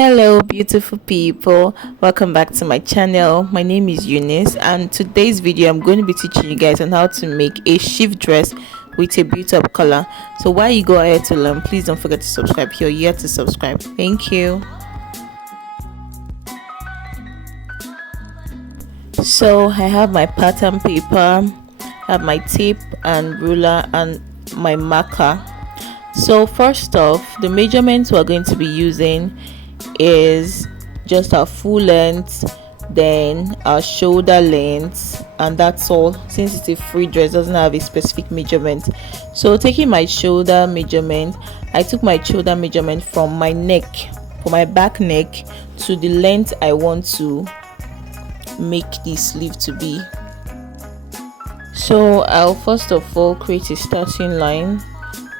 Hello, beautiful people. Welcome back to my channel. My name is Eunice, and today's video I'm going to be teaching you guys on how to make a shift dress with a built-up collar. So while you go ahead to learn, please don't forget to subscribe if you're yet to subscribe. Thank you. So I have my pattern paper, I have my tape and ruler and my marker. So first off, the measurements we're going to be using is just our full length, then our shoulder length, and that's all. Since it's a free dress, doesn't have a specific measurement. So taking my shoulder measurement, I took my shoulder measurement from my neck, from my back neck, to the length I want to make the sleeve to be. So I'll first of all create a starting line.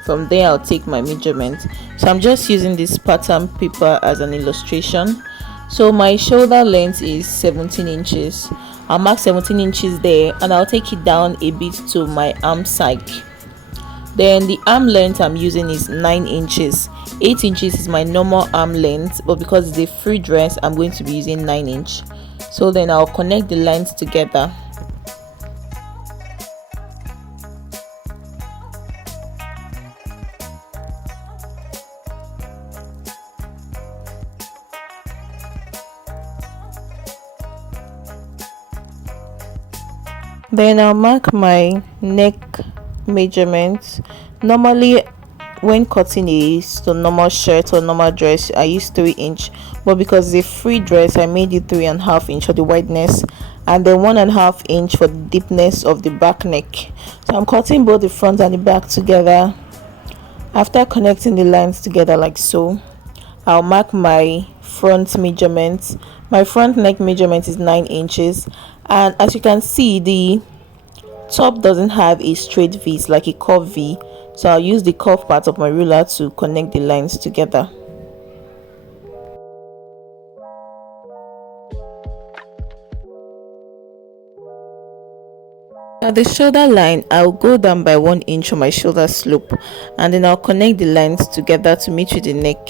From there I'll take my measurement. So I'm just using this pattern paper as an illustration. So my shoulder length is 17 inches. I'll mark 17 inches there, and I'll take it down a bit to my arm side. Then the arm length I'm using is 9 inches. 8 inches is my normal arm length, but because it's a free dress I'm going to be using 9 inch. So then I'll connect the lines together. Then I'll mark my neck measurements. Normally when cutting a normal shirt or normal dress I use 3 inch, but because it's a free dress I made it 3.5 inch for the wideness, and then 1.5 inch for the deepness of the back neck. So I'm cutting both the front and the back together. After connecting the lines together like so, I'll mark my front measurements. My front neck measurement is 9 inches, and as you can see, the top doesn't have a straight V, it's like a curved V. So I'll use the curved part of my ruler to connect the lines together. At the shoulder line, I'll go down by 1 inch on my shoulder slope, and then I'll connect the lines together to meet with the neck.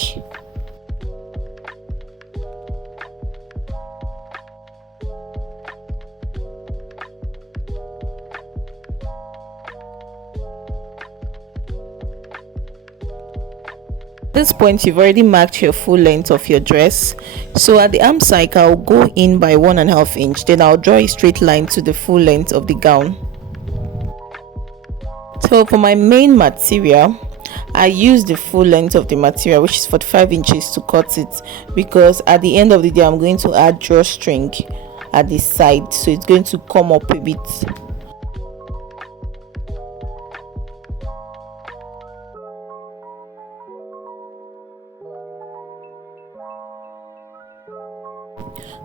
At this point you've already marked your full length of your dress. So at the arm side I'll go in by 1.5 inch, then I'll draw a straight line to the full length of the gown. So for my main material, I use the full length of the material, which is 45 inches, to cut it, because at the end of the day I'm going to add drawstring at the side, so it's going to come up a bit.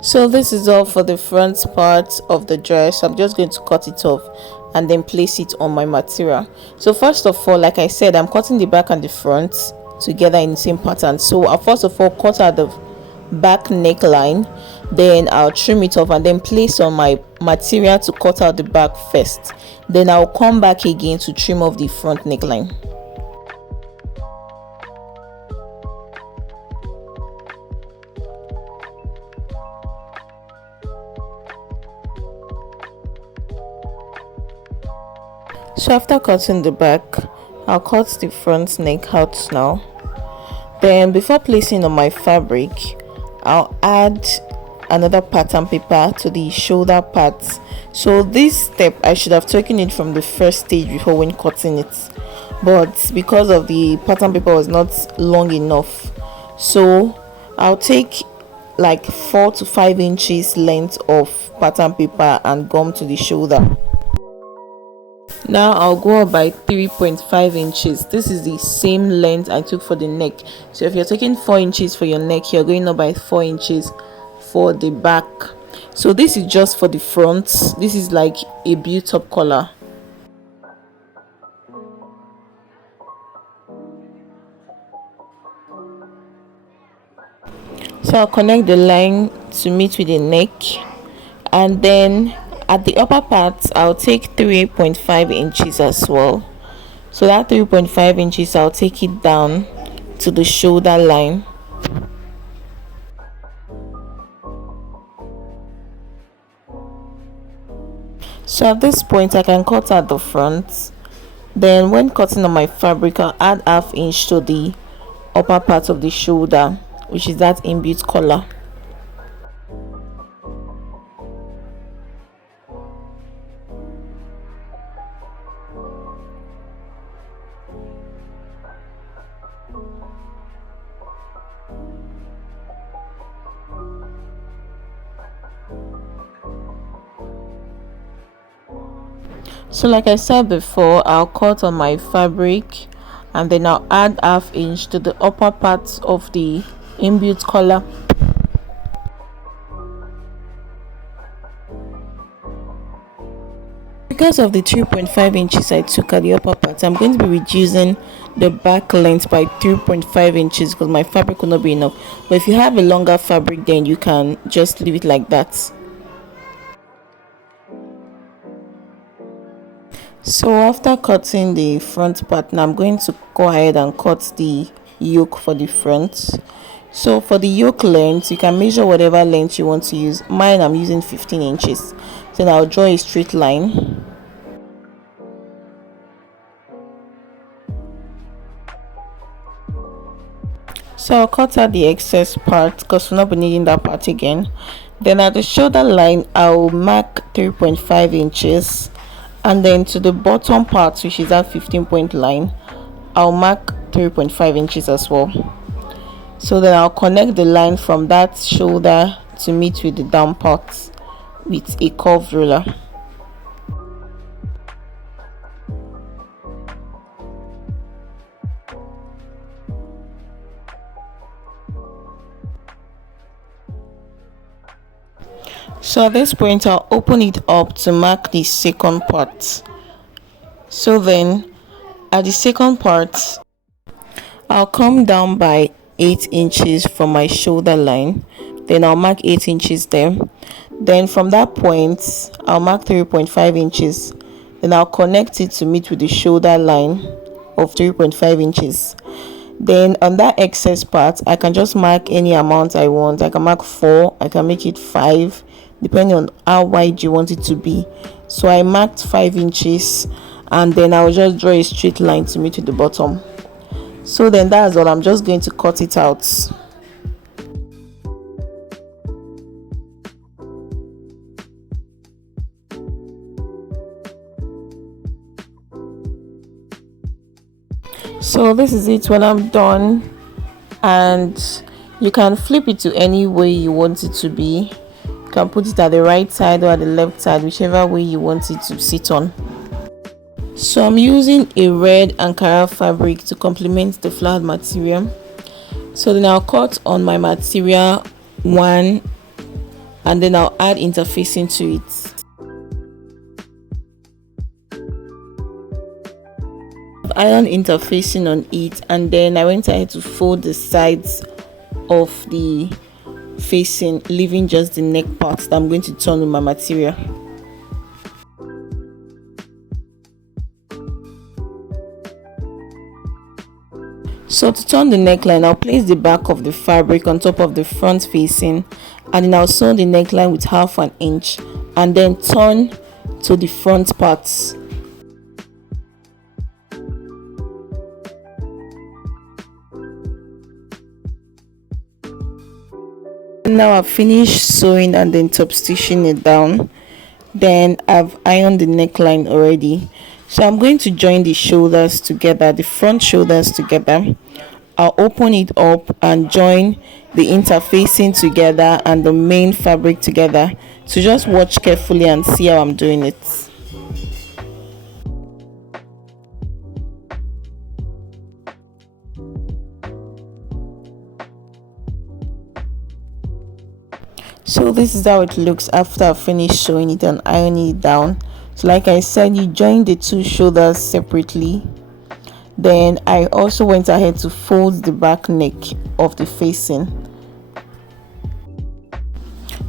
So this is all for the front part of the dress. I'm just going to cut it off and then place it on my material. So first of all, like I said, I'm cutting the back and the front together in the same pattern. So I'll first of all cut out the back neckline, then I'll trim it off and then place on my material to cut out the back first. Then I'll come back again to trim off the front neckline. So after cutting the back, I'll cut the front neck out now. Then before placing on my fabric, I'll add another pattern paper to the shoulder part. So this step I should have taken it from the first stage before when cutting it, but because of the pattern paper was not long enough, so I'll take like 4 to 5 inches length of pattern paper and gum to the shoulder. Now I'll go up by 3.5 inches. This is the same length I took for the neck. So if you're taking 4 inches for your neck, you're going up by 4 inches for the back. So this is just for the front. This is like a built-up collar. So I'll connect the line to meet with the neck, and then at the upper part I'll take 3.5 inches as well. So that 3.5 inches I'll take it down to the shoulder line. So at this point I can cut at the front. Then when cutting on my fabric, I'll add half inch to the upper part of the shoulder, which is that inbuilt collar. So like I said before, I'll cut on my fabric and then I'll add half inch to the upper part of the inbuilt collar. Because of the 3.5 inches I took at the upper part, I'm going to be reducing the back length by 3.5 inches because my fabric will not be enough. But if you have a longer fabric, then you can just leave it like that. So after cutting the front part, now I'm going to go ahead and cut the yoke for the front. So for the yoke length, you can measure whatever length you want to use. Mine, I'm using 15 inches. Then I'll draw a straight line. So I'll cut out the excess part because we'll not be needing that part again. Then at the shoulder line, I'll mark 3.5 inches. And then to the bottom part, which is that 15 point line, I'll mark 3.5 inches as well. So then I'll connect the line from that shoulder to meet with the down part with a curved ruler. So at this point I'll open it up to mark the second part. So then at the second part, I'll come down by 8 inches from my shoulder line. Then I'll mark 8 inches there. Then from that point, I'll mark 3.5 inches. Then I'll connect it to meet with the shoulder line of 3.5 inches. Then on that excess part, I can just mark any amount I want. I can mark 4, I can make it 5, depending on how wide you want it to be. So I marked 5 inches and then I'll just draw a straight line to meet with the bottom. So then that's all. I'm just going to cut it out. So this is it when I'm done, and you can flip it to any way you want it to be. You can put it at the right side or at the left side, whichever way you want it to sit on. So I'm using a red Ankara fabric to complement the flowered material. So then I'll cut on my material 1 and then I'll add interfacing to it. Iron interfacing on it, and then I went ahead to fold the sides of the facing, leaving just the neck part that I'm going to turn with my material. So to turn the neckline, I'll place the back of the fabric on top of the front facing, and then I'll sew the neckline with 1/2 inch and then turn to the front parts. Now I've finished sewing and then top stitching it down. Then I've ironed the neckline already. So I'm going to join the shoulders together, the front shoulders together. I'll open it up and join the interfacing together and the main fabric together. So just watch carefully and see how I'm doing it. So this is how it looks after I finish sewing it and ironing it down. So like I said, you join the two shoulders separately. Then I also went ahead to fold the back neck of the facing.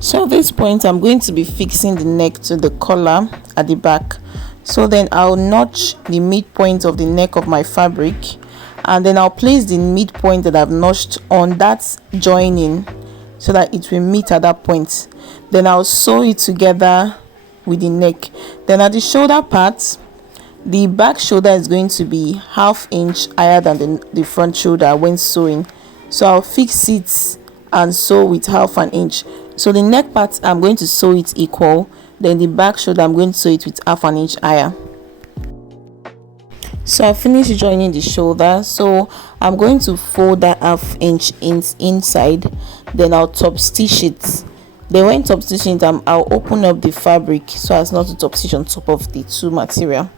So at this point I'm going to be fixing the neck to the collar at the back. So then I'll notch the midpoint of the neck of my fabric, and then I'll place the midpoint that I've notched on that joining so that it will meet at that point. Then I'll sew it together with the neck. Then at the shoulder part, the back shoulder is going to be half inch higher than the front shoulder when sewing, so I'll fix it and sew with half an inch. So the neck part, I'm going to sew it equal, then the back shoulder, I'm going to sew it with half an inch higher. So I finished joining the shoulder, so I'm going to fold that half inch inside, then I'll top stitch it. Then when top stitching it, I'll open up the fabric so as not to top stitch on top of the two material.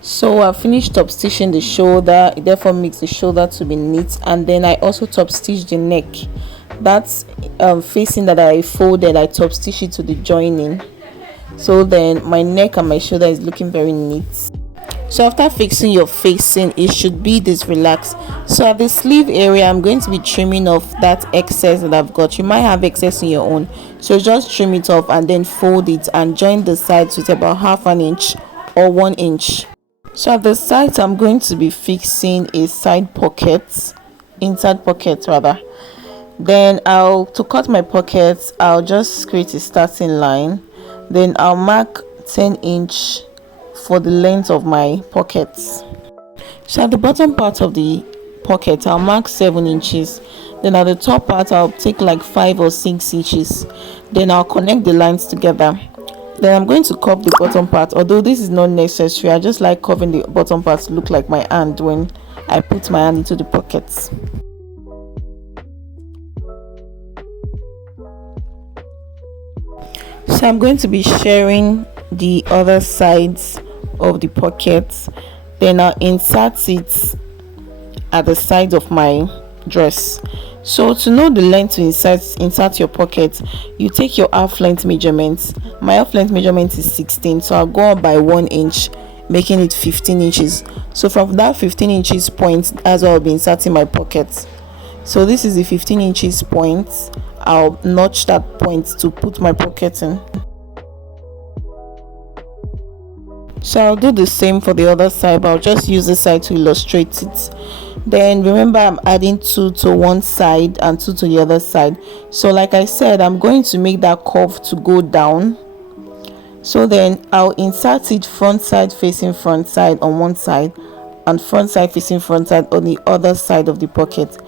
So I finished top stitching the shoulder, it therefore makes the shoulder to be neat. And then I also top stitch the neck. That's facing that I folded, I top stitch it to the joining. So then my neck and my shoulder is looking very neat. So after fixing your facing, it should be this relaxed. So at the sleeve area, I'm going to be trimming off that excess that I've got. You might have excess in your own, so just trim it off and then fold it and join the sides with about half an inch or 1 inch. So at the sides, I'm going to be fixing a side pocket, inside pocket rather. Then to cut my pockets, I'll just create a starting line. Then I'll mark 10" for the length of my pockets. So at the bottom part of the pocket, I'll mark 7 inches. Then at the top part, I'll take like 5 or 6 inches. Then I'll connect the lines together. Then I'm going to curve the bottom part, although this is not necessary. I just like curving the bottom part to look like my hand when I put my hand into the pockets. So I'm going to be sharing the other sides of the pockets, then I'll insert it at the side of my dress. So to know the length to insert your pocket, you take your half length measurement. My half length measurement is 16, so I'll go up by 1 inch, making it 15 inches. So from that 15 inches point, as I'll be inserting my pocket. So this is the 15 inches point. I'll notch that point to put my pocket in. So I'll do the same for the other side, but I'll just use this side to illustrate it. Then remember, I'm adding 2 to one side and 2 to the other side. So like I said, I'm going to make that curve to go down. So then I'll insert it front side facing front side on one side and front side facing front side on the other side of the pocket.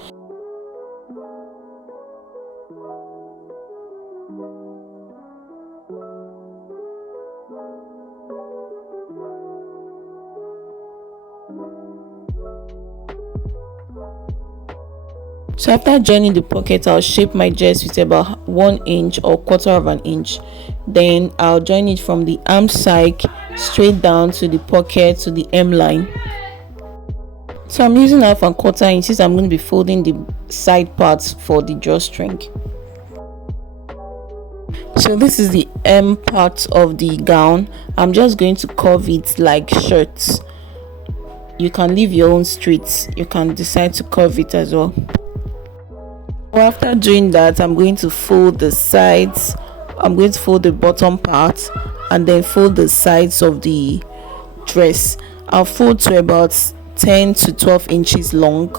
So after joining the pocket, I'll shape my dress with about 1 inch or quarter of an inch. Then I'll join it from the arm side straight down to the pocket to the hem line. So I'm using half and quarter inches. I'm going to be folding the side parts for the drawstring. So this is the hem part of the gown. I'm just going to curve it like shirts. You can leave your own straight. You can decide to curve it as well. After doing that, I'm going to fold the sides. I'm going to fold the bottom part and then fold the sides of the dress. I'll fold to about 10 to 12 inches long.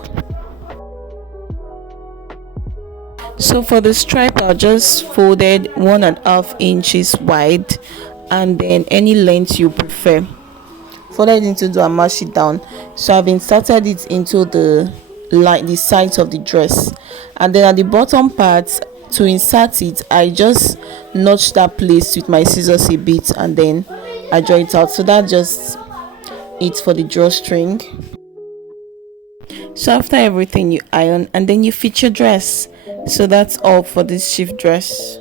So for the stripe, I just folded 1.5 inches wide, and then any length you prefer. Folded into the and mash it down. So I've inserted it into the sides of the dress, and then at the bottom part, to insert it, I just notch that place with my scissors a bit and then I draw it out. So that's just it for the drawstring. So after everything, you iron and then you fit your dress. So that's all for this shift dress.